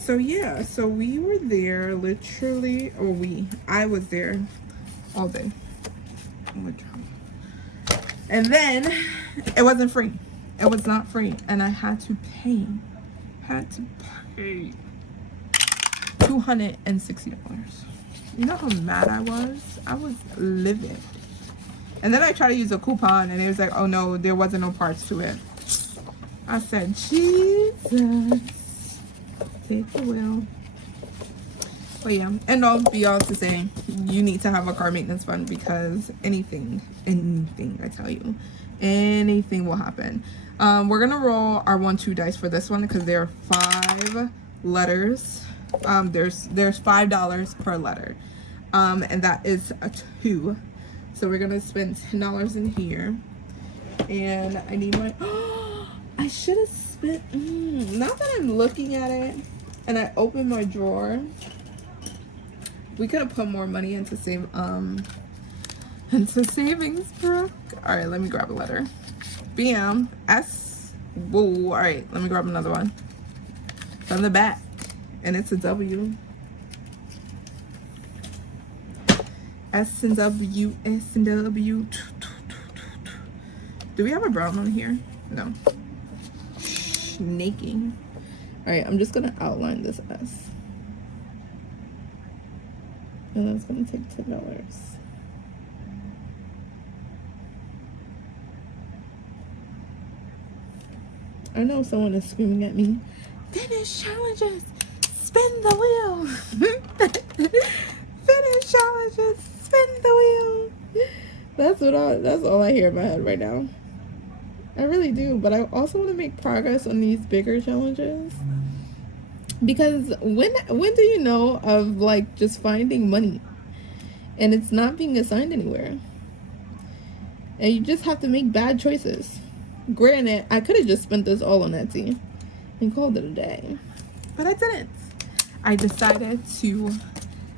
So yeah, so we were there literally, or I was there all day. Literally. And then it wasn't free. It was not free. And I had to pay. $260. You know how mad I was? I was livid. And then I tried to use a coupon, and it was like, oh no, there wasn't no parts to it. I said, Jesus, take the wheel. But yeah, and all be all to say, you need to have a car maintenance fund, because anything, I tell you, anything will happen. We're gonna roll our 1-2 dice for this one, because there are 5 letters. There's $5 per letter, and that is a 2. So we're gonna spend $10 in here, and I need my. I should have spent. Now that I'm looking at it, and I opened my drawer, we could have put more money into savings, Brooke. All right, let me grab a letter. Bam. S. Whoa. All right, let me grab another one from the back, and it's a W. S and W, S and W. Do we have a brown one here? No. Snaking. All right, I'm just gonna outline this S, and that's gonna take $10. I know someone is screaming at me. Finish challenges. Spin the wheel. Finish challenges. Spin the wheel. That's all I hear in my head right now. I really do, but I also want to make progress on these bigger challenges, because when do you know of like just finding money and it's not being assigned anywhere, and you just have to make bad choices? Granted, I could have just spent this all on Etsy and called it a day, but I didn't. I decided to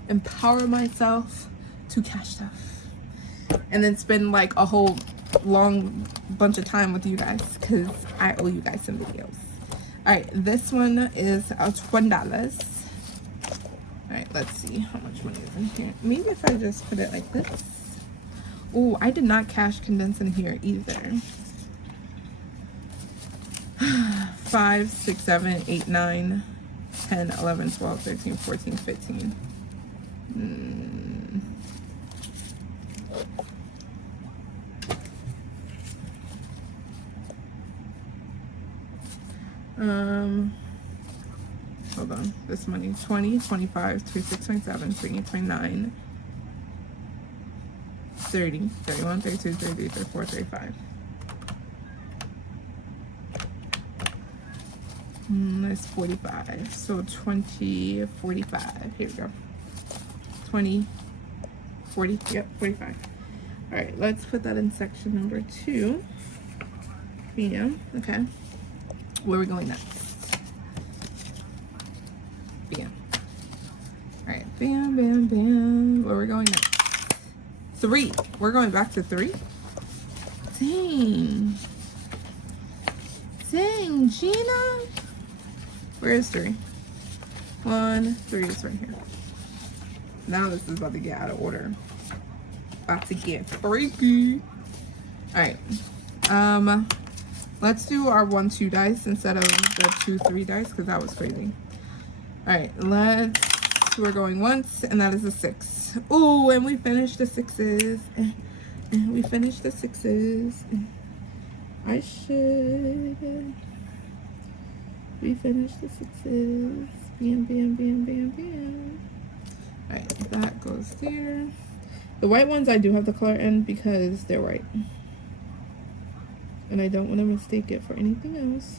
empower myself to cash stuff, and then spend like a whole long bunch of time with you guys, because I owe you guys some videos. All right, this one is $20. All right, let's see how much money is in here. Maybe if I just put it like this. Oh, I did not cash condense in here either. 5, 6, 7, 8, 9, 10, 11, 12, 13, 14, 15. Hold on, this money. 20, 25, 26, 27, 28, 29, 30, 31, 32, 33, 34, 35. That's 45. So 20, 45. Here we go. 20, 40. Yep, 45. All right, let's put that in section number 2. Bam. Okay. Where are we going next? Bam. All right. Bam, bam, bam. Where are we going next? 3. We're going back to 3. Dang. Dang, Gina. Where is 3? 1, 3 is right here. Now this is about to get out of order. About to get freaky. All right. Let's do our 1-2 dice instead of the 2-3 dice, because that was crazy. All right, we're going once, and that is a 6. Ooh, and we finished the 6s. And we finished the 6s. I should. We finished the 6s. Bam, bam, bam, bam, bam. All right, that goes there. The white ones I do have the color in because they're white. and I don't want to mistake it for anything else.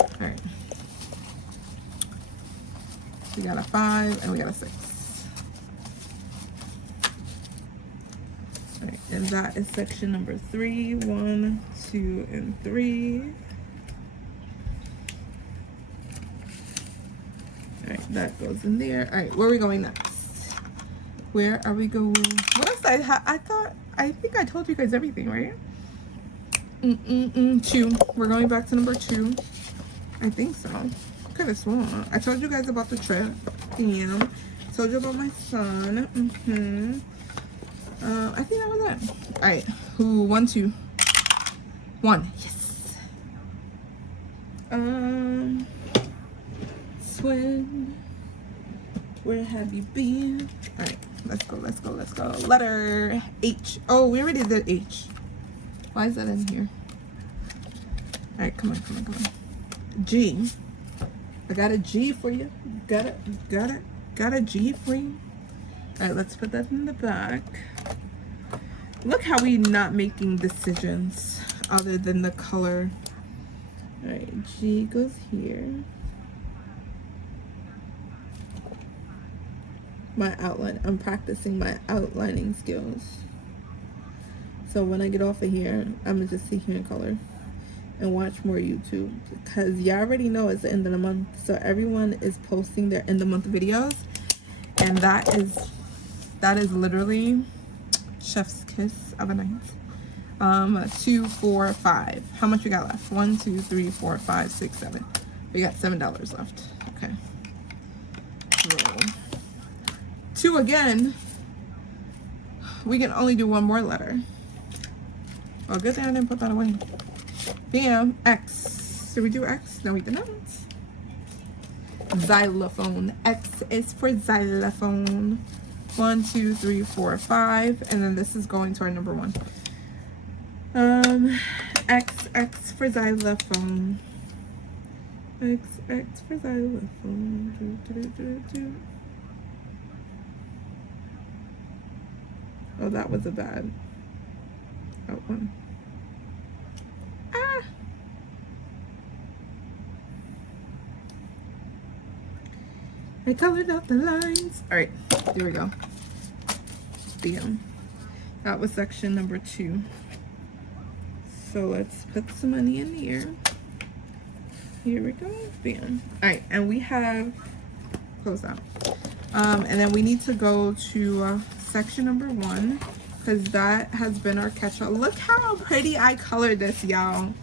All right, we got a 5 and we got a 6. All right, and that is section number 3. 1, 2, and 3. All right, that goes in there. All right, where are we going next? Where are we going? What else I think I told you guys everything, right? 2. We're going back to number 2. I think so. Could have sworn. I told you guys about the trip. Damn. Told you about my son. I think that was it. All right. 1, 2. 1. Yes. Swim. Where have you been? All right. Let's go. Let's go. Let's go. Letter H. Oh, we already did H. Why is that in here? All right. Come on. Come on. Come on. G. I got a G for you. Got a G for you. All right. Let's put that in the back. Look how we not making decisions other than the color. All right. G goes here. My outline. I'm practicing my outlining skills. So when I get off of here, I'm gonna just sit here in color and watch more YouTube, because y'all already know it's the end of the month, so everyone is posting their end of month videos, and that is literally chef's kiss of a night. 2, 4, 5. How much we got left? 1, 2, 3, 4, 5, 6, 7. We got $7 left. Okay. Roll. 2 again. We can only do one more letter. Oh, good thing I didn't put that away. Bam. X. Did we do X? No, we did not. Xylophone. X is for xylophone. 1, 2, 3, 4, 5. And then this is going to our number 1. X for xylophone. X for xylophone. Oh, that was a bad one. Ah! I colored out the lines. All right, there we go. Bam. That was section number 2. So let's put some money in here. Here we go. Bam. All right, and we have close out. And then we need to go to section number 1, because that has been our catch-up. Look how pretty I colored this, y'all.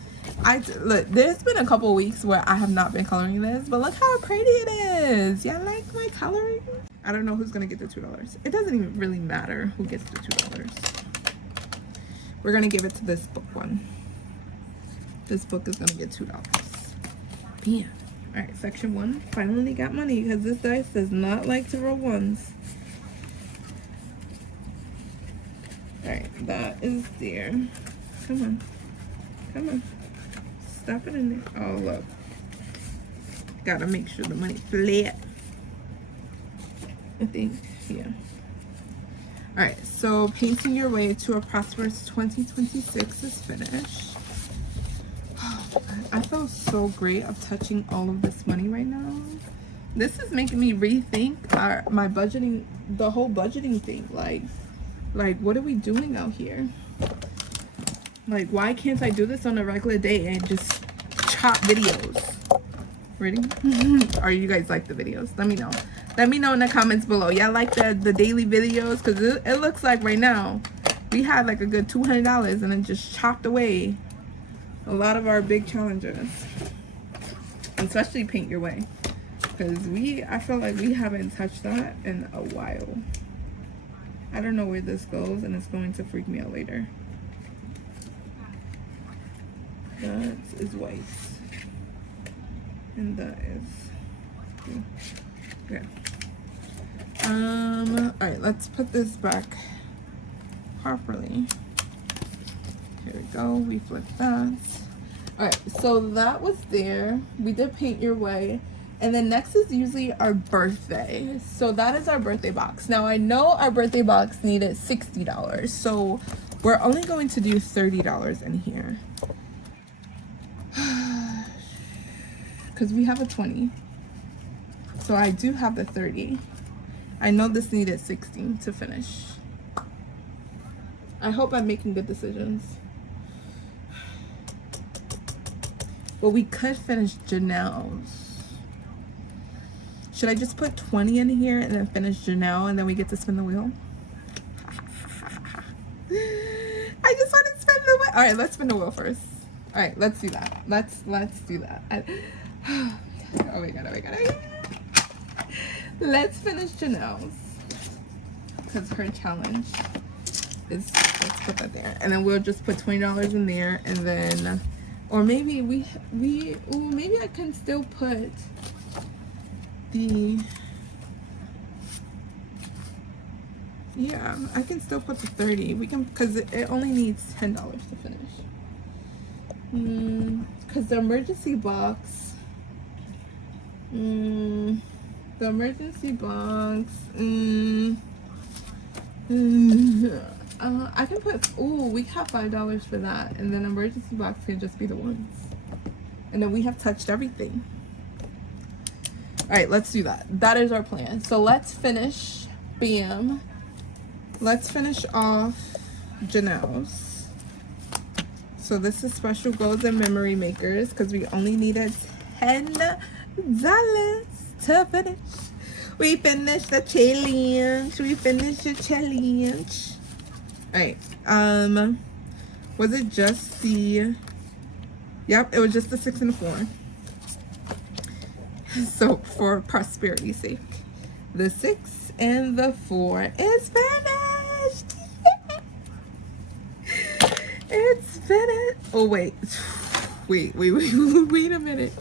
Look, there's been a couple weeks where I have not been coloring this, but look how pretty it is. Y'all like my coloring? I don't know who's gonna get the $2. It doesn't even really matter who gets the $2. We're gonna give it to this book one. This book is gonna get $2. Bam. All right, section 1 finally got money, because this dice does not like to roll ones. All right, that is there. Come on, come on, stop it in there. Oh, look, gotta make sure the money flat. I think, yeah. All right, so painting your way to a prosperous 2026 is finished. I feel so great of touching all of this money right now. This is making me rethink my budgeting, the whole budgeting thing. Like, what are we doing out here? Like, why can't I do this on a regular day and just chop videos? Ready? Or you guys like the videos? Let me know. Let me know in the comments below. Y'all like the daily videos? Because it looks like right now we had like a good $200 and it just chopped away a lot of our big challenges. Especially paint your way. Because I feel like we haven't touched that in a while. I don't know where this goes, and it's going to freak me out later. That is white. And that is... yeah. Alright, let's put this back properly. Here we go. We flip that. Alright, so that was there. We did paint your way. And then next is usually our birthday. So that is our birthday box. Now I know our birthday box needed $60. So we're only going to do $30 in here. Because we have a 20. So I do have the 30. I know this needed 60 to finish. I hope I'm making good decisions. Well, we could finish Janelle's. Should I just put 20 in here and then finish Janelle and then we get to spin the wheel? I just want to spin the wheel. All right, let's spin the wheel first. All right, let's do that. Let's do that. Oh my god, oh my god, oh my god. Let's finish Janelle's because her challenge is, let's put that there. And then we'll just put $20 in there and then, or maybe maybe I can still put the, yeah, I can still put the 30. We can, because it only needs $10 to finish. Because the emergency box, I can put, we have $5 for that, and then emergency box can just be the ones, and then we have touched everything. All right, let's do that. That is our plan. So let's finish, bam. Let's finish off Janelle's. So this is special goals and memory makers because we only needed $10 to finish. We finished the challenge. All right. Was it just the? Yep, it was just the 6 and the 4. So for prosperity's sake, the 6 and the 4 is finished. It's finished. Oh wait a minute.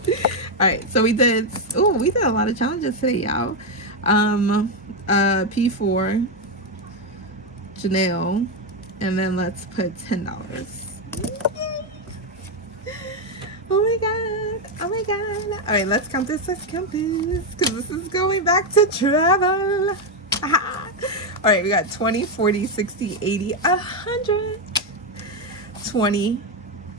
All right, so we did a lot of challenges today, y'all. P4 Janelle, and then let's put $10. Oh my god. All right, let's count this, because this is going back to travel. All right, we got 20, 40, 60, 80, 100, 20,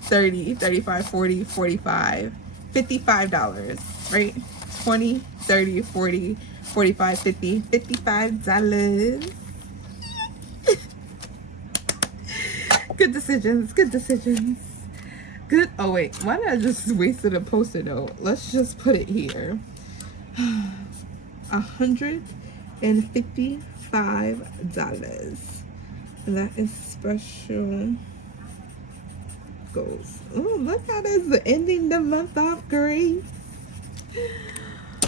30, 35, 40, 45, $55, right? 20, 30, 40, 45, 50, $55. Good decisions. Good. Oh wait, why did I just wasted a post-it note? Let's just put it here. $155. That is special goals. Oh, look at us ending the month off great.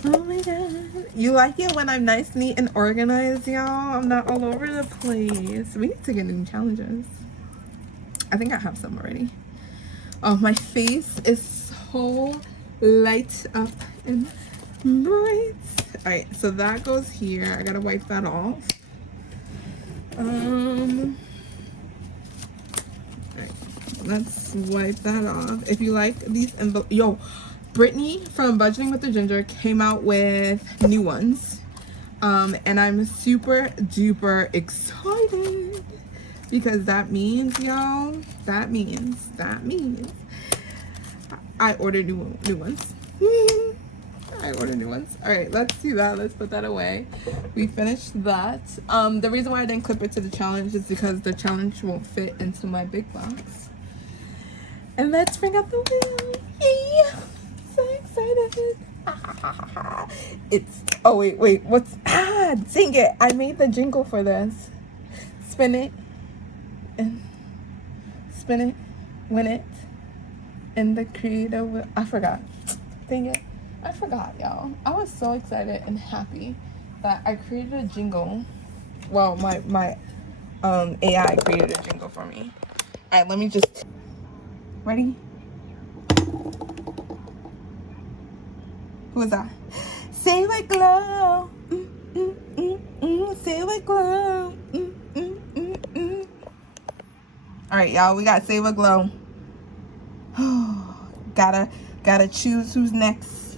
Oh my god. You like it when I'm nice, neat, and organized, y'all? I'm not all over the place. We need to get new challenges. I think I have some already. Oh, my face is so light up and bright. All right, so that goes here. I gotta wipe that off. All right, let's wipe that off. If you like these envelopes, yo, Brittany from Budgeting with the Ginger came out with new ones, and I'm super duper excited. Because that means, y'all, that means I ordered new ones. I ordered new ones. All right, let's do that. Let's put that away. We finished that. The reason why I didn't clip it to the challenge is because the challenge won't fit into my big box. And let's bring out the wheel. Yay! So excited. It's, oh wait, what's, dang it. I made the jingle for this. Spin it. And spin it, win it, and the creator will, I forgot. Dang it. I forgot, y'all. I was so excited and happy that I created a jingle. Well, my AI created a jingle for me. All right, let me just, ready? Who is that? Say what glow. Say what glow. All right, y'all, we got Save a Glow. Gotta choose who's next.